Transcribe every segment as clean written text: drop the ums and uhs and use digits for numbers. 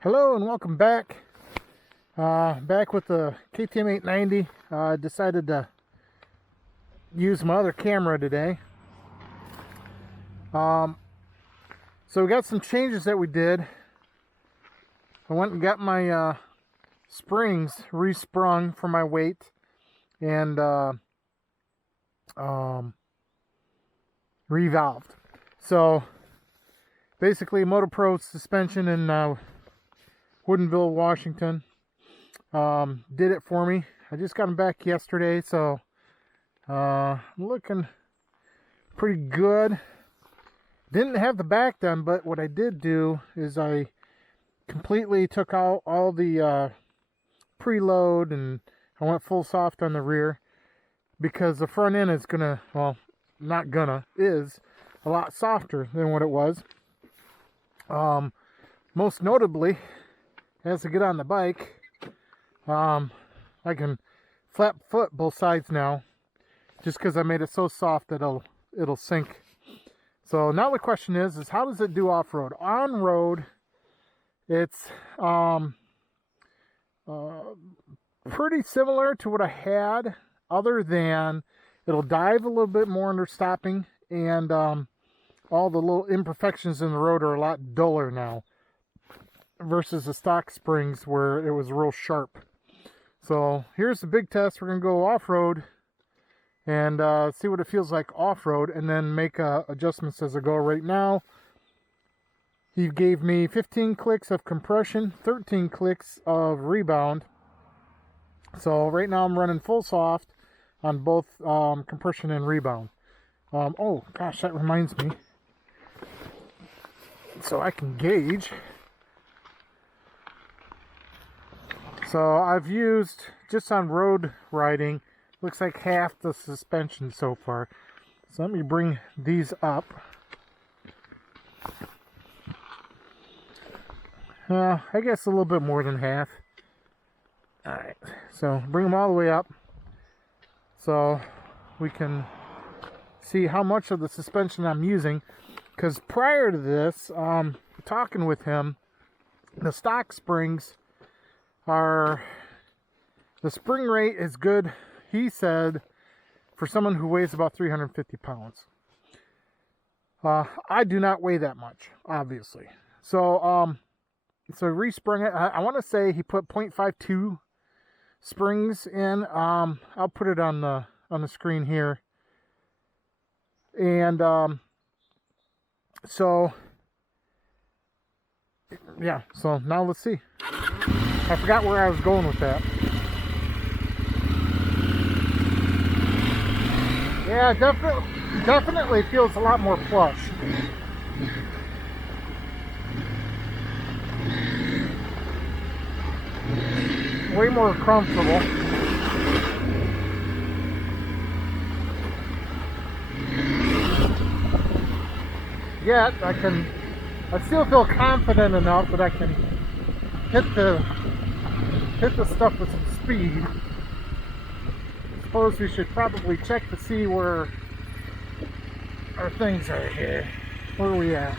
Hello and welcome back. Back with the KTM 890. Decided to use my other camera today. So we got some changes that we did. I went and got my springs resprung for my weight and revalved. So basically, MotoPro suspension in Woodinville, Washington did it for me. I just got them back yesterday, so looking pretty good. Didn't have the back done, but what I did do is I completely took out all the preload and I went full soft on the rear because the front end is gonna, well, not gonna, is a lot softer than what it was. Most notably, as I get on the bike, I can flap foot both sides now, just because I made it so soft that it'll sink. So now the question is how does it do off-road? On-road, it's pretty similar to what I had, other than it'll dive a little bit more under stopping, and all the little imperfections in the road are a lot duller now versus the stock springs where it was real sharp. So here's the big test. We're going to go off-road and see what it feels like off-road, and then make adjustments as I go. Right now, he gave me 15 clicks of compression, 13 clicks of rebound. So right now I'm running full soft on both compression and rebound. Oh gosh, that reminds me. So I can gauge. So I've used, just on road riding, looks like half the suspension so far. So let me bring these up. I guess a little bit more than half. Alright, so bring them all the way up so we can see how much of the suspension I'm using. Because prior to this, talking with him, the stock springs are, the spring rate is good, he said, for someone who weighs about 350 pounds. I do not weigh that much, obviously. So resprung it. I want to say he put 0.52 springs in. I'll put it on the screen here. And so yeah, so now let's see. I forgot where I was going with that. Yeah, definitely feels a lot more plush. Way more comfortable. Yet I still feel confident enough that I can hit the stuff with some speed. I suppose we should probably check to see where our things are here. Where are we at?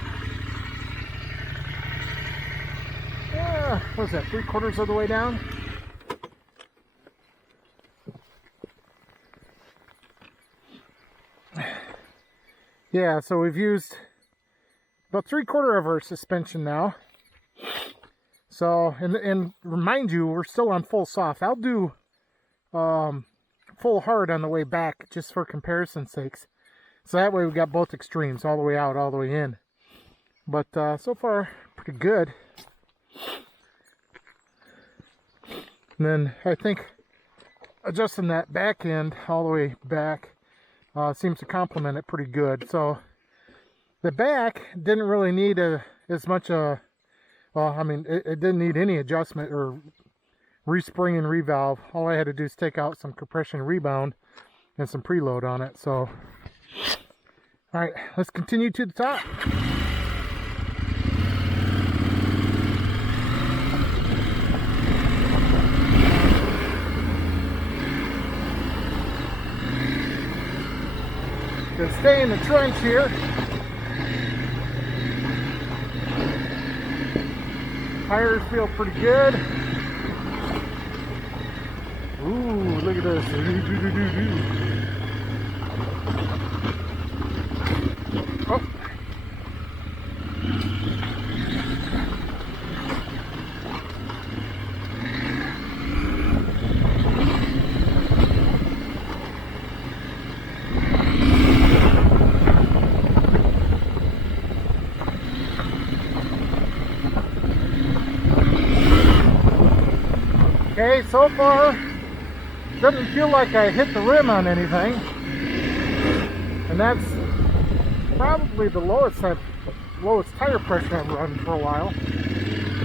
What is that, 3/4 of the way down? Yeah, so we've used about 3/4 of our suspension now. So, and remind you, we're still on full soft. I'll do full hard on the way back, just for comparison's sakes. So that way we got both extremes, all the way out, all the way in. But so far, pretty good. And then I think adjusting that back end all the way back seems to complement it pretty good. So the back didn't really need as much well, I mean, it didn't need any adjustment or respring and revalve. All I had to do is take out some compression and rebound and some preload on it. So all right, let's continue to the top. Gonna stay in the trench here. Tires feel pretty good. Ooh, look at this. Oh. Okay, so far, doesn't feel like I hit the rim on anything. And that's probably the lowest tire pressure I've run for a while.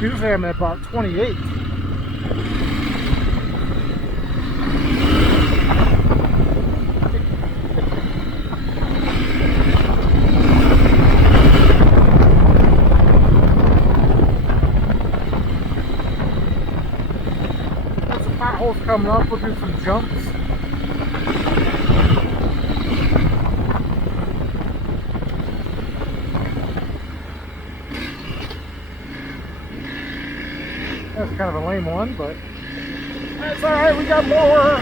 Usually I'm at about 28. Potholes coming up, we'll do some jumps. That's kind of a lame one, but that's alright, we got more.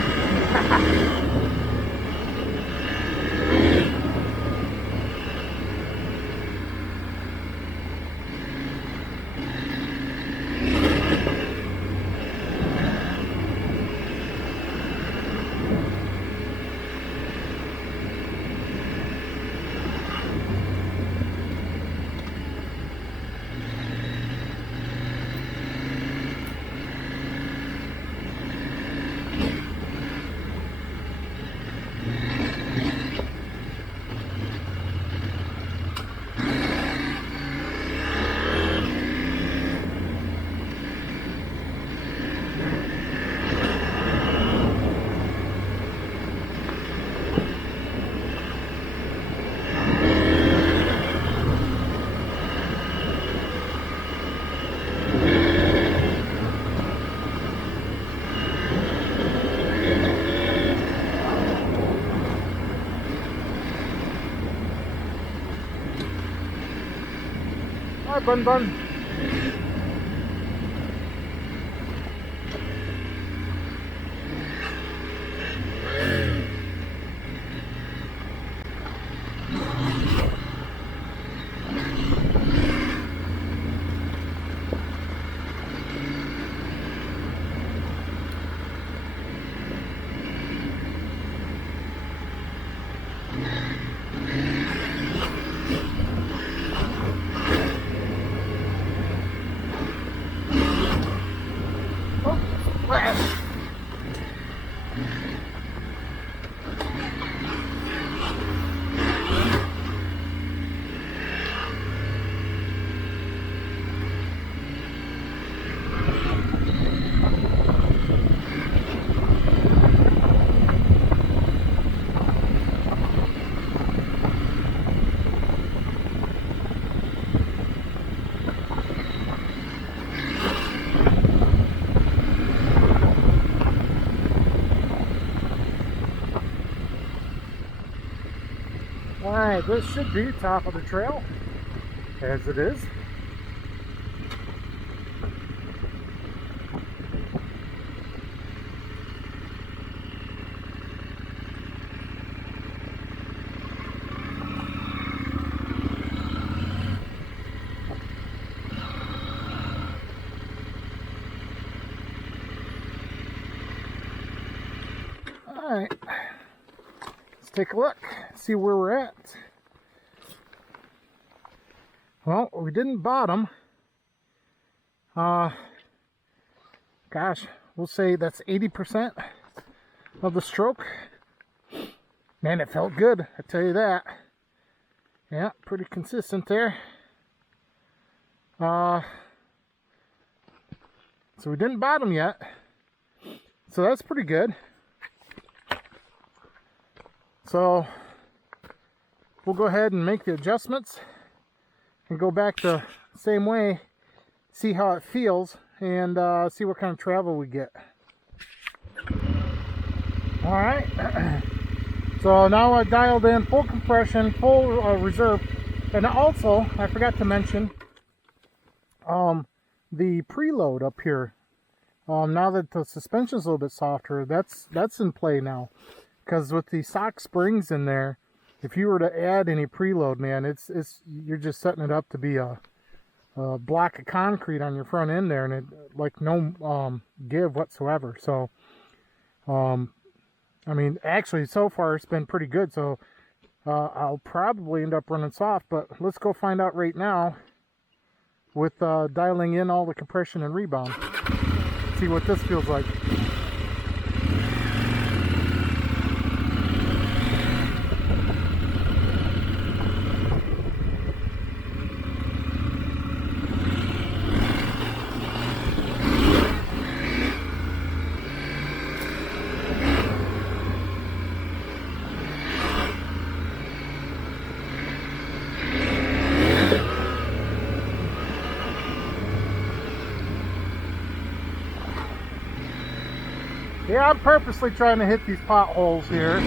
Hi, Bun Bun. Alright, this should be top of the trail, as it is. Alright, let's take a look, see where we're at. Well, we didn't bottom. Gosh, we'll say that's 80% of the stroke. Man, it felt good, I tell you that. Yeah, pretty consistent there. So we didn't bottom yet. So that's pretty good. So we'll go ahead and make the adjustments and go back the same way, see how it feels, and see what kind of travel we get. All right. So now I dialed in full compression, full reserve, and also I forgot to mention the preload up here. Now that the suspension's a little bit softer, that's in play now. Because with the stock springs in there, if you were to add any preload, man, it's you're just setting it up to be a block of concrete on your front end there, and it like no give whatsoever. So, I mean, actually, so far it's been pretty good. So, I'll probably end up running soft, but let's go find out right now with dialing in all the compression and rebound. See what this feels like. Yeah, I'm purposely trying to hit these potholes here.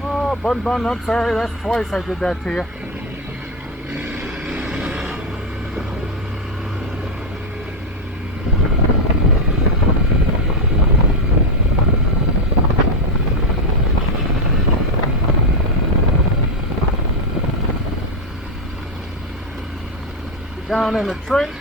Oh, Bun, I'm sorry, that's twice I did that to you. Down in the trench.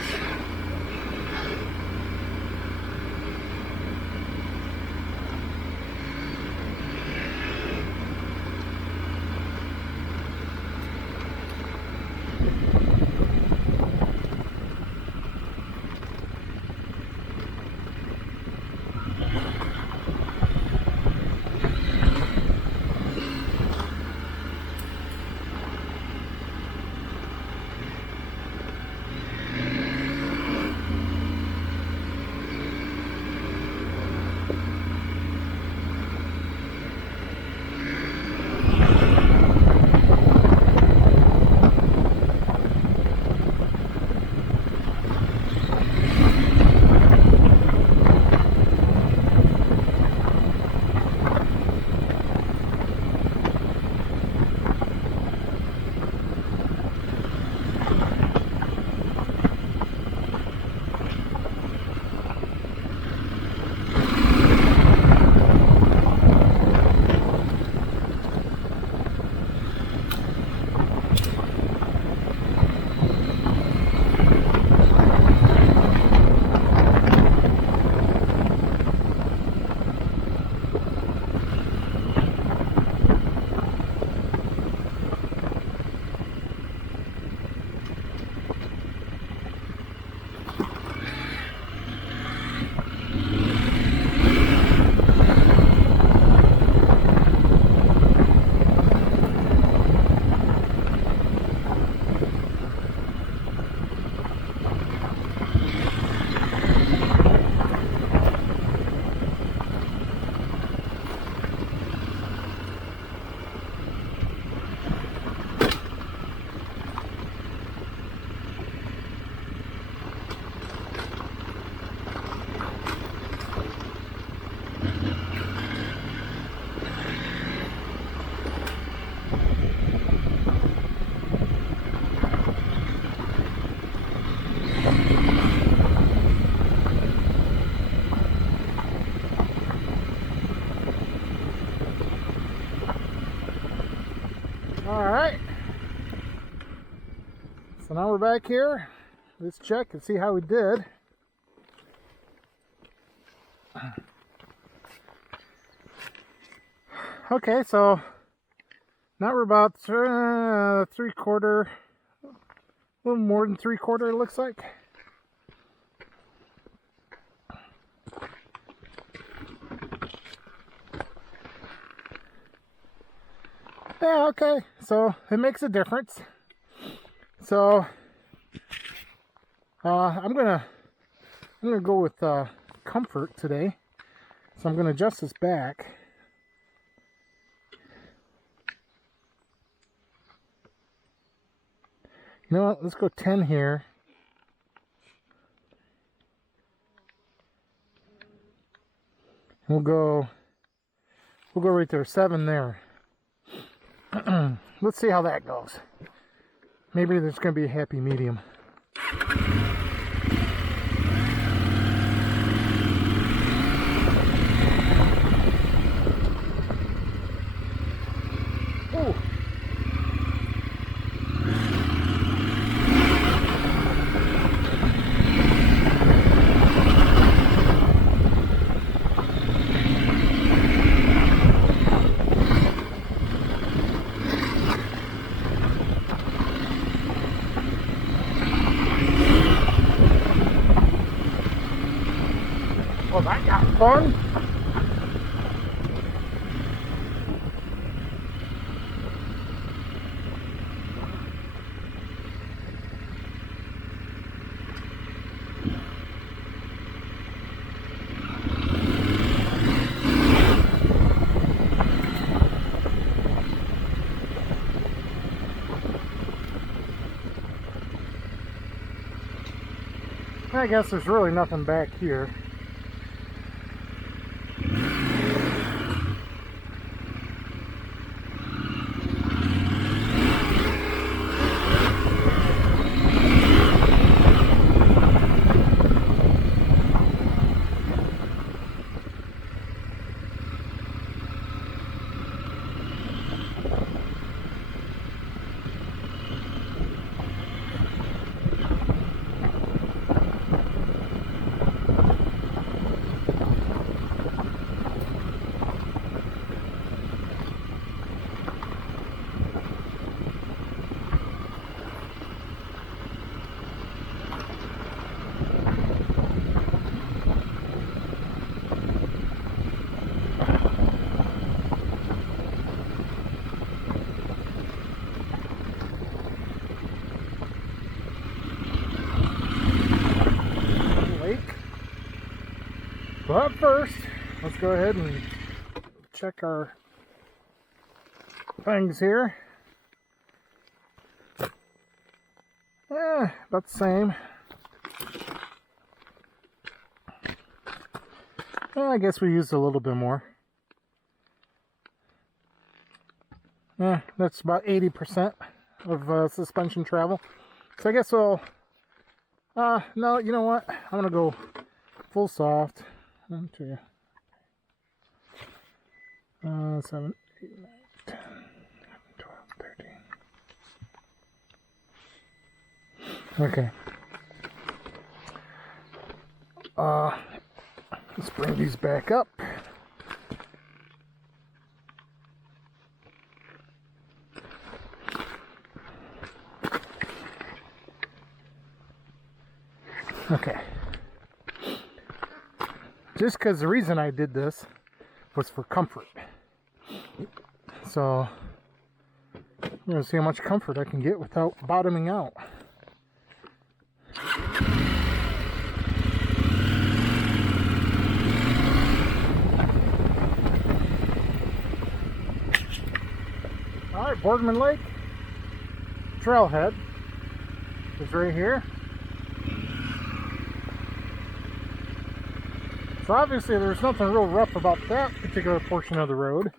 Alright, so now we're back here. Let's check and see how we did. Okay, so now we're about 3/4, a little more than 3/4 it looks like. Yeah, okay. So it makes a difference. So I'm gonna go with comfort today. So I'm gonna adjust this back. You know what? Let's go 10 here. We'll go right there, 7 there. Let's see how that goes. Maybe there's going to be a happy medium. Oh. Well, that got fun. I guess there's really nothing back here. But first, let's go ahead and check our things here. About the same. I guess we used a little bit more. That's about 80% of suspension travel. So I guess we'll... no, you know what? I'm going to go full soft. 1, 2, 7, 8, 9, 10, 11, 12, 13. Okay. Let's bring these back up. Okay. Just because the reason I did this was for comfort. So I'm going to see how much comfort I can get without bottoming out. Alright, Boardman Lake trailhead is right here. So obviously there's nothing real rough about that particular portion of the road.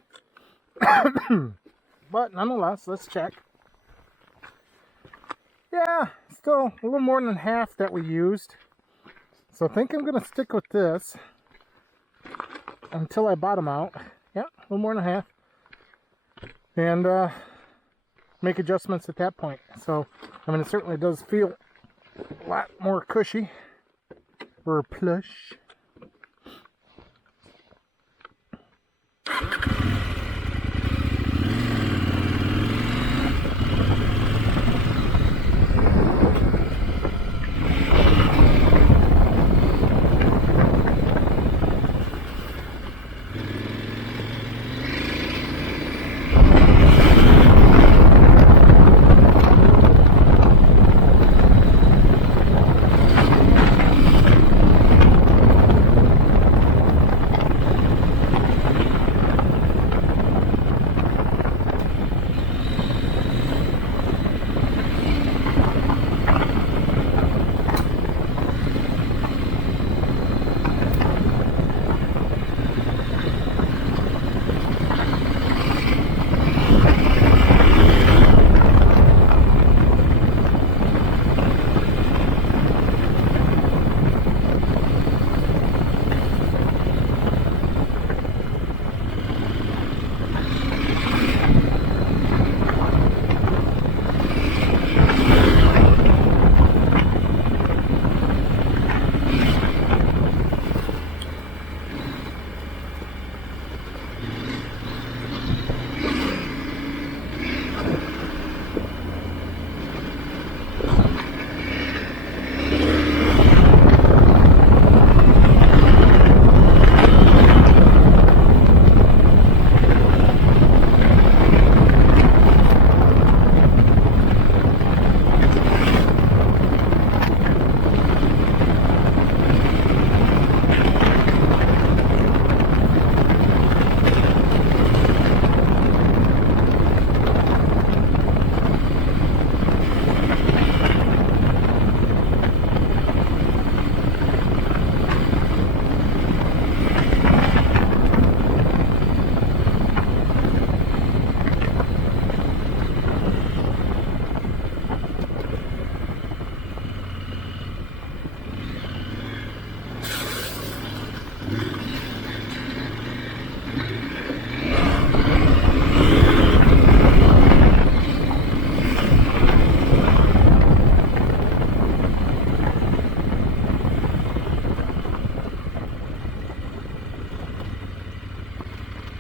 But nonetheless, let's check. Yeah, still a little more than half that we used. So I think I'm going to stick with this until I bottom out. Yeah, a little more than half. And make adjustments at that point. So, I mean, it certainly does feel a lot more cushy or plush.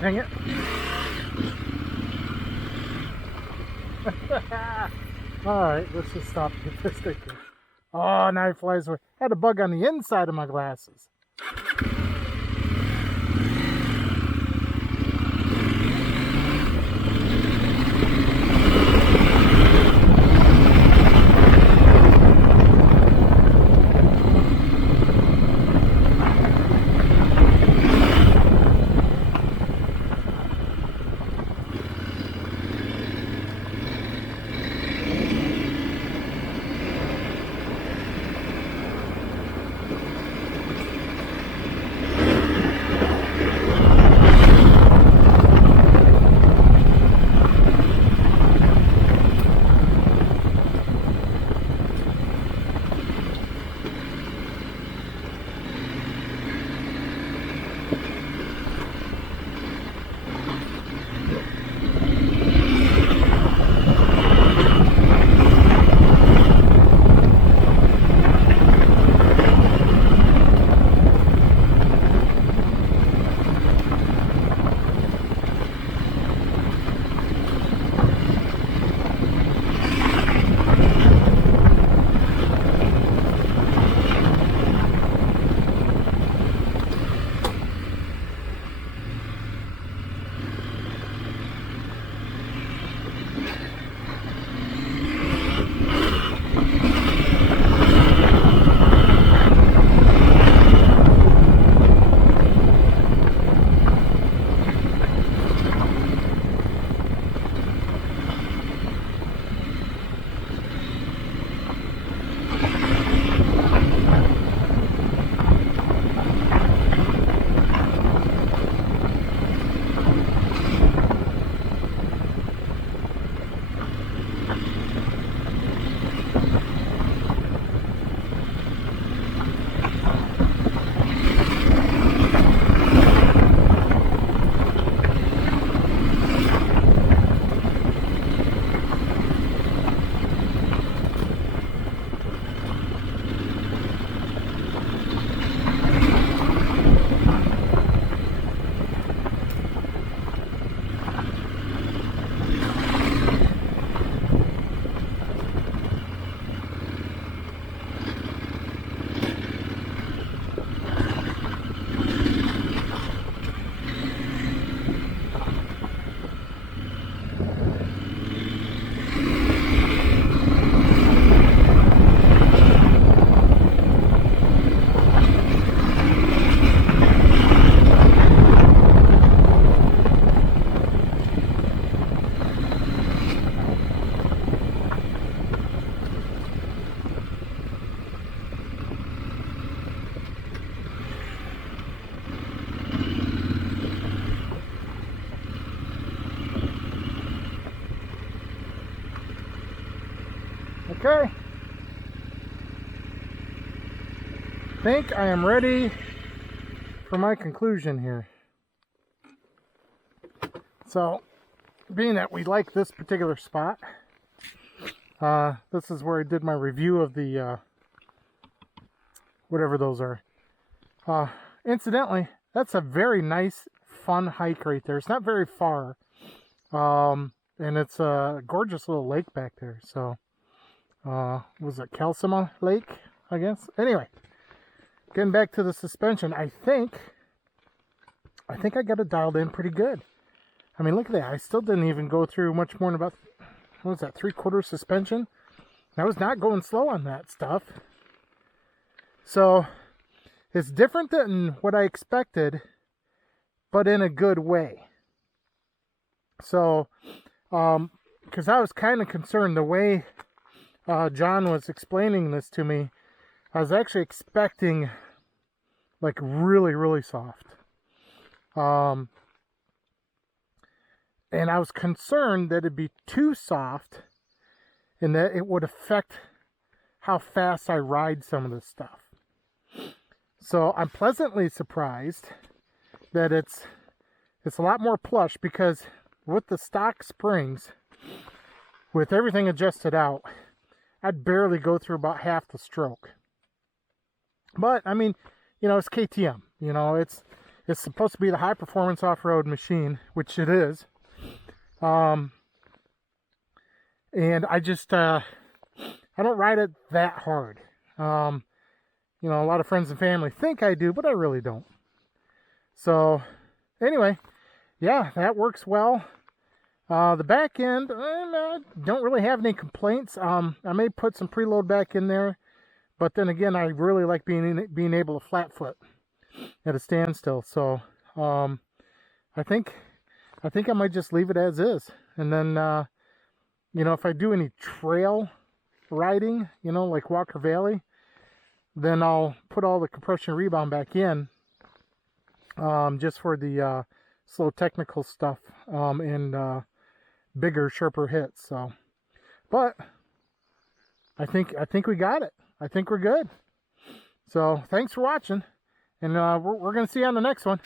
Dang it. Alright, let's just stop and get this thing. Oh, now he flies away. I had a bug on the inside of my glasses. Okay. I think I am ready for my conclusion here. So, being that we like this particular spot, this is where I did my review of the, whatever those are. Incidentally, that's a very nice, fun hike right there. It's not very far, and it's a gorgeous little lake back there. So, was it Calcima Lake, I guess? Anyway, getting back to the suspension, I think I got it dialed in pretty good. I mean, look at that. I still didn't even go through much more than about, what was that, 3/4 suspension? I was not going slow on that stuff. So, it's different than what I expected, but in a good way. So, because I was kind of concerned the way John was explaining this to me, I was actually expecting like really, really soft. And I was concerned that it'd be too soft and that it would affect how fast I ride some of this stuff. So I'm pleasantly surprised that it's a lot more plush, because with the stock springs, with everything adjusted out, I'd barely go through about half the stroke. But I mean, you know, it's KTM. You know, it's it's supposed to be the high performance off-road machine, which it is. And I just, I don't ride it that hard. You know, a lot of friends and family think I do, but I really don't. So anyway, yeah, that works well. The back end, I don't really have any complaints. I may put some preload back in there, but then again, I really like being able to flat foot at a standstill. So I think I might just leave it as is, and then you know, if I do any trail riding, you know, like Walker Valley, then I'll put all the compression rebound back in, just for the slow technical stuff, and bigger, sharper hits. So, but I think we got it. I think we're good. So thanks for watching, and we're gonna see you on the next one.